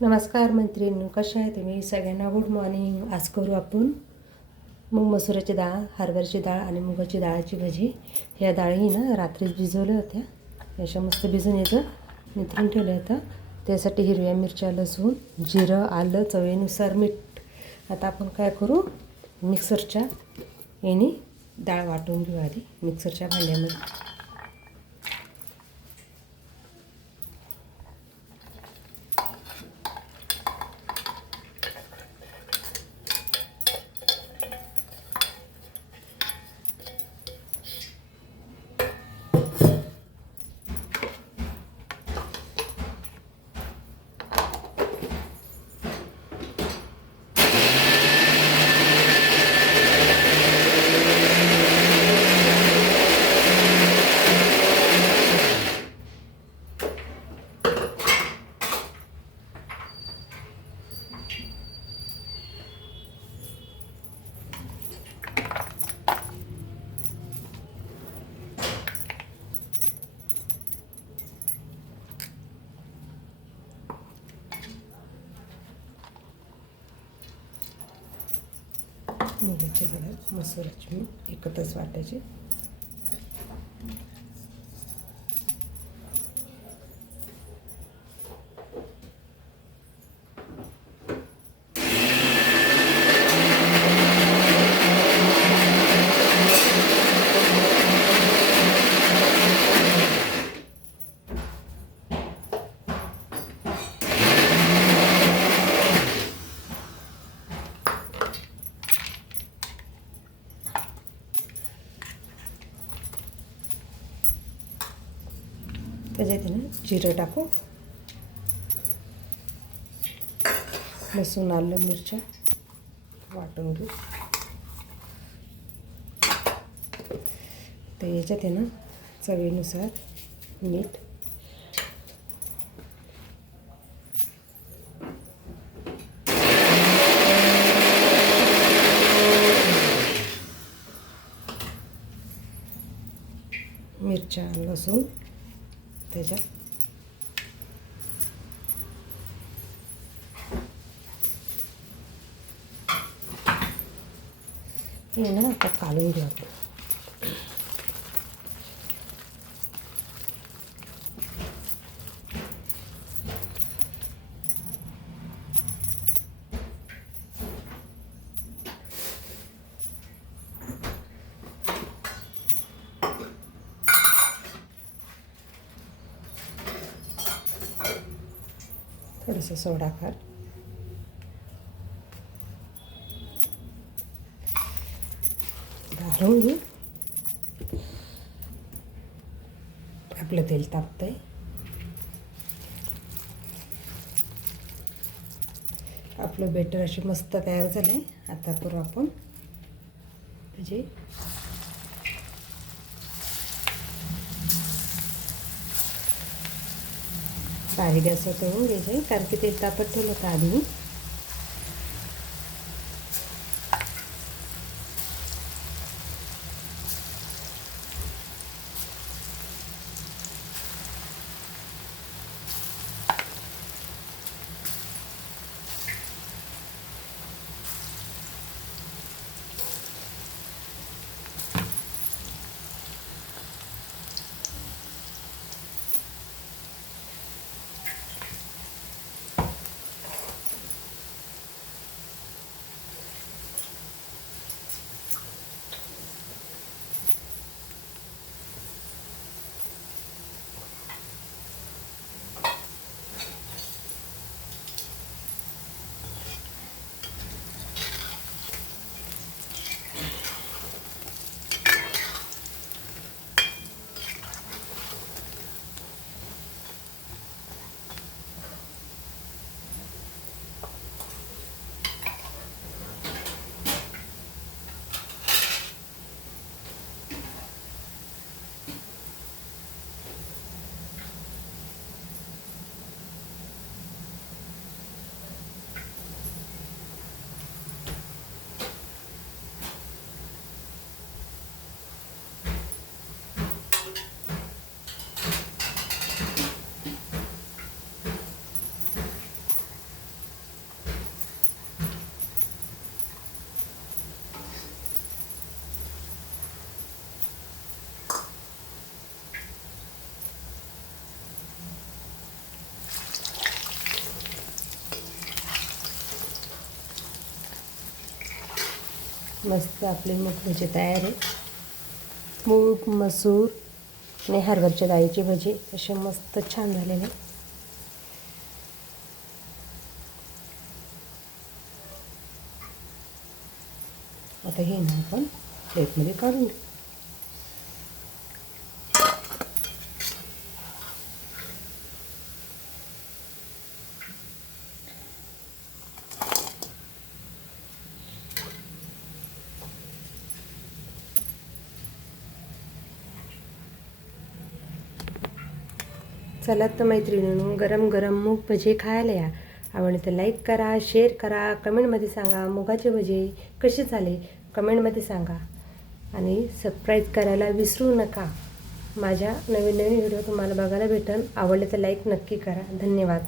नमस्कार मैत्रीण कशा आहे तुम्ही? सगळ्यांना गुड मॉर्निंग आज करू आपण मग मसुराची डाळ हरभऱ्याची डाळ आणि मुगाची डाळाची भाजी. ह्या डाळी ना रात्रीच भिजवल्या होत्या. अशा मस्त भिजून येतं. निथरून ठेवलं होतं त्यासाठी हिरव्या मिरच्या लसूण जिरं आलं चवीनुसार मीठ. आता आपण काय करू? मिक्सरच्या याने डाळ वाटून घेऊ आधी. मिक्सरच्या भांड्यामध्ये. मुगाची डाळ मसुराची मी एकत्रच वाटायची त्याच्यात आहे ना जिरं टाकू. लसूण आलं मिरच्या वाटून घेऊ. तर याच्यात आहे ना चवीनुसार मीठ. मिरच्या लसूण. त्याच्यात हे ना आता काढून थोडंसं सोडा खाल घालून घेऊ आपलं तेल तापतंय आपलं बेटर अशी मस्त तयार झालं आहे आता करू आपण. त्याची बारीक गॅसवर तळून घ्यायचे कारण की ते तापत ठेवलं होतं आधी? मस्त आपले मूग तयार आहे मूग मसूर आणि हरभरच्या डाळीची भजी असे मस्त छान झालेले. आता हे ना आपण प्लेटमध्ये काढून घेऊ. चला तर मैत्रिणींनो गरम गरम मूग भजे खायला या. आवडले तर लाईक करा शेअर करा कमेंटमध्ये सांगा मुगाचे भजे कसे झाले कमेंटमध्ये सांगा. आणि सबस्क्राईब करायला विसरू नका. माझ्या नवीन नवीन व्हिडिओ तुम्हाला बघायला भेटेल. आवडले तर लाईक नक्की करा. धन्यवाद.